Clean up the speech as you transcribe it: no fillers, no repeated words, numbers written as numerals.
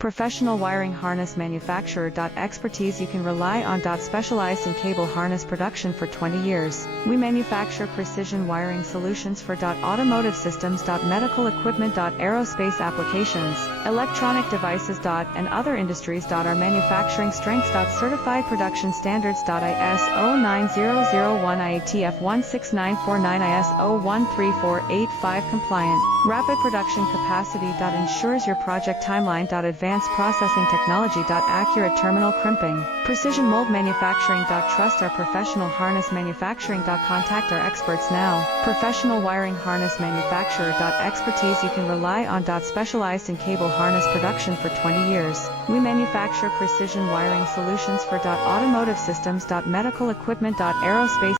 Professional wiring harness manufacturer. Expertise you can rely on. Specialized in cable harness production for 20 years. We manufacture precision wiring solutions for automotive systems, medical equipment, aerospace applications, electronic devices, and other industries. Our manufacturing strengths. Certified production standards. ISO 9001 IATF 16949 ISO 13485 compliant. Rapid production capacity. Ensures your project timeline. Advanced processing technology. Accurate terminal crimping. Precision mold manufacturing. Trust our professional harness manufacturing. Contact our experts now. Professional wiring harness manufacturer. Expertise you can rely on. Specialized in cable harness production for 20 years. We manufacture precision wiring solutions for automotive systems, medical equipment, aerospace